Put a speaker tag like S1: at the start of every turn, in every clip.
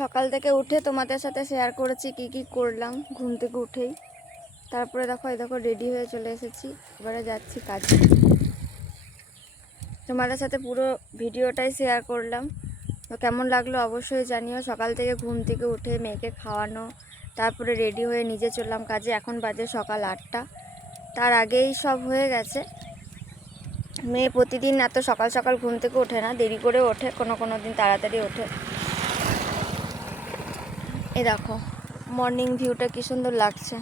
S1: সকাল থেকে উঠে তোমাদের সাথে শেয়ার করেছি কি কি করলাম, ঘুম থেকে উঠেই। তারপরে দেখো, এই দেখো রেডি হয়ে চলে এসেছি। এবারে যাচ্ছি কাজে তোমাদের সাথে পুরো ভিডিওটাই শেয়ার করলাম। তো কেমন লাগল অবশ্যই জানিও। সকাল থেকে ঘুম থেকে উঠে মেয়েকে খাওয়ানো, তারপরে রেডি হয়ে নিজে চললাম কাজে। এখন বাজে সকাল আটটা। তার আগেই সব হয়ে গেছে। মেয়ে প্রতিদিন এত সকাল সকাল ঘুম থেকে ওঠে না। দেরি করে ওঠে, কোনো কোনো দিন তাড়াতাড়ি ওঠে। এ দেখো মর্নিং ভিউটা কি সুন্দর লাগছে।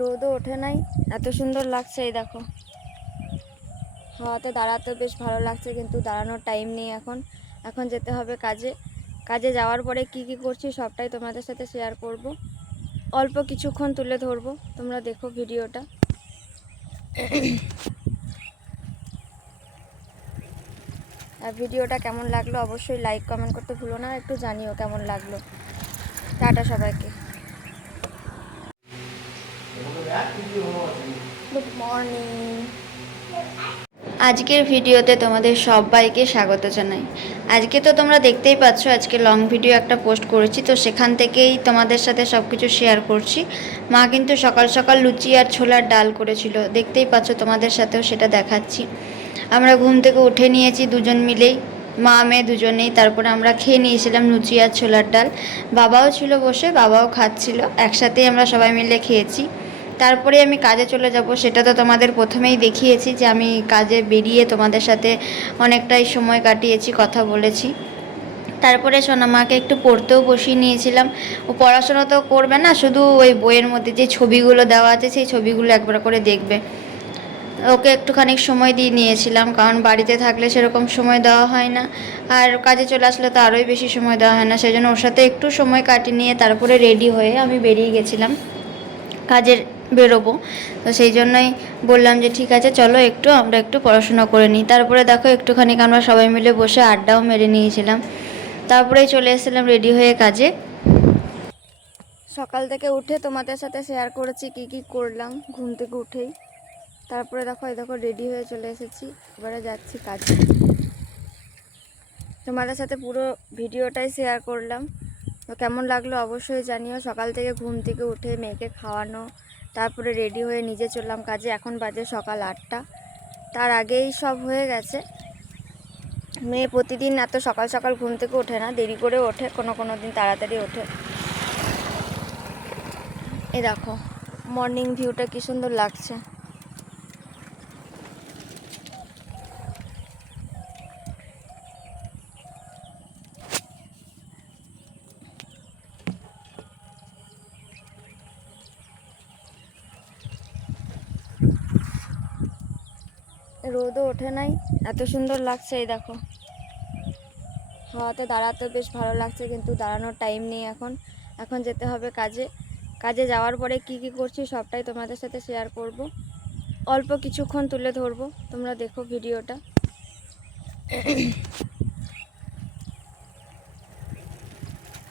S1: রোদও ওঠে নাই, এত সুন্দর লাগছে এই দেখো। হাওয়াতে দাঁড়াতে বেশ ভালো লাগছে, কিন্তু দাঁড়ানোর টাইম নেই এখন। এখন যেতে হবে কাজে। কাজে যাওয়ার পরে কি কি করছি সবটাই তোমাদের সাথে শেয়ার করব। অল্প কিছুক্ষণ তুলে ধরবো, তোমরা দেখো ভিডিওটা। আর ভিডিওটা কেমন লাগল অবশ্যই লাইক কমেন্ট করতে ভুলো না, একটু জানিও কেমন লাগল। টাটা সবাইকে। গুড মর্নিং
S2: আজকের ভিডিওতে তোমাদের সবাইকে স্বাগত জানাই। আজকে তো তোমরা দেখতেই পাচ্ছ, আজকে লং ভিডিও একটা পোস্ট করেছি, তো সেখান থেকেই তোমাদের সাথে সব কিছু শেয়ার করছি। মা কিন্তু সকাল সকাল লুচি আর ছোলার ডাল করেছিল, দেখতেই পাচ্ছ তোমাদের সাথেও সেটা দেখাচ্ছি। আমরা ঘুম থেকে উঠে নিয়েছি দুজন মিলেই, মা, মেয়ে দুজনেই, তারপরে আমরা খেয়ে নিয়েছিলাম লুচি আর ছোলার ডাল। বাবাও ছিল বসে, বাবাও খাচ্ছিল, একসাথেই আমরা সবাই মিলে খেয়েছি। তারপরে আমি কাজে চলে যাব, সেটা তো তোমাদের প্রথমেই দেখিয়েছি যে আমি কাজে বেরিয়ে তোমাদের সাথে অনেকটাই সময় কাটিয়েছি, কথা বলেছি। তারপরে সোনামাকে একটু পড়তেও বসিয়ে নিয়েছিলাম। ও পড়াশোনা তো করবে না, শুধু ওই বইয়ের মধ্যে যে ছবিগুলো দেওয়া আছে, সেই ছবিগুলো একবার করে দেখবে। ওকে একটুখানি সময় দিয়ে নিয়েছিলাম, কারণ বাড়িতে থাকলে সেরকম সময় দেওয়া হয় না। আর কাজে চলে আসলে তো আরোই বেশি সময় দেওয়া হয় না, সেই জন্য ওর সাথে একটু সময় কাটিয়ে নিয়ে তারপরে রেডি হয়ে আমি বেরিয়ে গেছিলাম। কাজের বেরোবো। তো সেই জন্যই বললাম যে, ঠিক আছে, চলো একটু, আমরা একটু পড়াশোনা করে নিই। তারপরে দেখো একটুখানি আমরা সবাই মিলে বসে আড্ডাও মেরে নিয়েছিলাম। তারপরেই চলে এসেছিলাম রেডি হয়ে কাজে।
S1: সকাল থেকে উঠে তোমাদের সাথে শেয়ার করেছি, কি কি করলাম ঘুম থেকে উঠেই। তারপরে দেখো, এই দেখো, রেডি হয়ে চলে এসেছি। এবারে যাচ্ছি কাজে। তোমাদের সাথে পুরো ভিডিওটাই শেয়ার করলাম। তো কেমন লাগল অবশ্যই জানিও। সকাল থেকে ঘুম থেকে উঠে মেয়েকে খাওয়ানো তারপরে রেডি হয়ে নিজে চললাম কাজে। এখন বাজে সকাল আটটা। তার আগেই সব হয়ে গেছে। মেয়ে প্রতিদিন এত সকাল সকাল ঘুম থেকে ওঠে না, দেরি করে ওঠে, কোনো কোনো দিন তাড়াতাড়ি ওঠে। এ দেখো মর্নিং ভিউটা কি সুন্দর লাগছে। রোদও ওঠে নাই। এত সুন্দর লাগছে এই দেখো। হাওয়াতে দাঁড়াতে বেশ ভালো লাগছে, কিন্তু দাঁড়ানোর টাইম নেই এখন। এখন যেতে হবে কাজে। কাজে যাওয়ার পরে কি কি করছি সবটাই তোমাদের সাথে শেয়ার করব। অল্প কিছুক্ষণ তুলে ধরবো, তোমরা দেখো ভিডিওটা।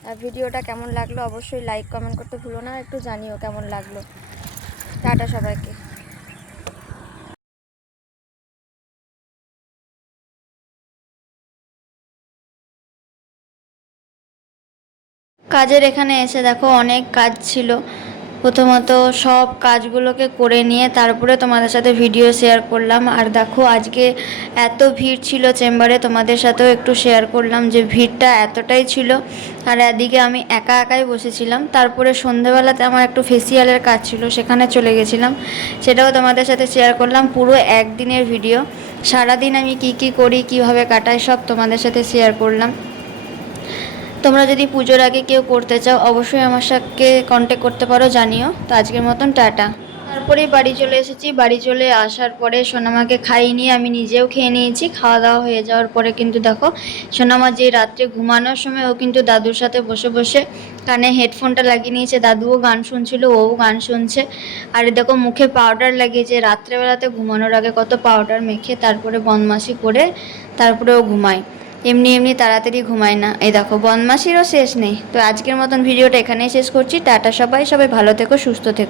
S1: আর ভিডিওটা কেমন লাগল অবশ্যই লাইক কমেন্ট করতে ভুলো না একটু জানিও কেমন লাগল। টাটা সবাইকে।
S2: কাজের এখানে এসে দেখো অনেক কাজ ছিল। প্রথমত সব কাজগুলোকে করে নিয়ে তারপরে তোমাদের সাথে ভিডিও শেয়ার করলাম। আর দেখো আজকে এত ভিড় ছিল চেম্বারে তোমাদের সাথেও একটু শেয়ার করলাম যে ভিড়টা এতটাই ছিল। আর এদিকে আমি একা একাই বসেছিলাম। তারপরে সন্ধেবেলাতে আমার একটু ফেসিয়ালের কাজ ছিল, সেখানে চলে গেছিলাম। সেটাও তোমাদের সাথে শেয়ার করলাম পুরো একদিনের ভিডিও সারাদিন আমি কি কি করি, কীভাবে কাটাই, সব তোমাদের সাথে শেয়ার করলাম। তোমরা যদি পুজোর আগে কেউ করতে চাও, অবশ্যই আমার সাথে কন্ট্যাক্ট করতে পারো, জানিও। তো আজকের মতন টাটা। তারপরে বাড়ি চলে এসেছি। বাড়ি চলে আসার পরে সোনামাকে খাইয়ে নিয়ে আমি নিজেও খেয়ে নিয়েছি। খাওয়া দাওয়া হয়ে যাওয়ার পরে কিন্তু দেখো, সোনামা যে রাত্রে ঘুমানোর সময় ও কিন্তু দাদুর সাথে বসে বসে কানে হেডফোনটা লাগিয়ে নিয়েছে। দাদুও গান শুনছিল ও গান শুনছে। আর দেখো, মুখে পাউডার লাগিয়েছে। রাত্রেবেলাতে ঘুমানোর আগে কত পাউডার মেখে তারপরে বনমাসি করে তারপরে ও ঘুমায়। এমনি এমনি তাড়াতাড়ি ঘুমায় না। এই দেখো বদমাসিরও শেষ নেই। তো আজকের মতন ভিডিওটা এখানেই শেষ করছি। টাটা সবাই সবাই ভালো থেকো, সুস্থ থেকো।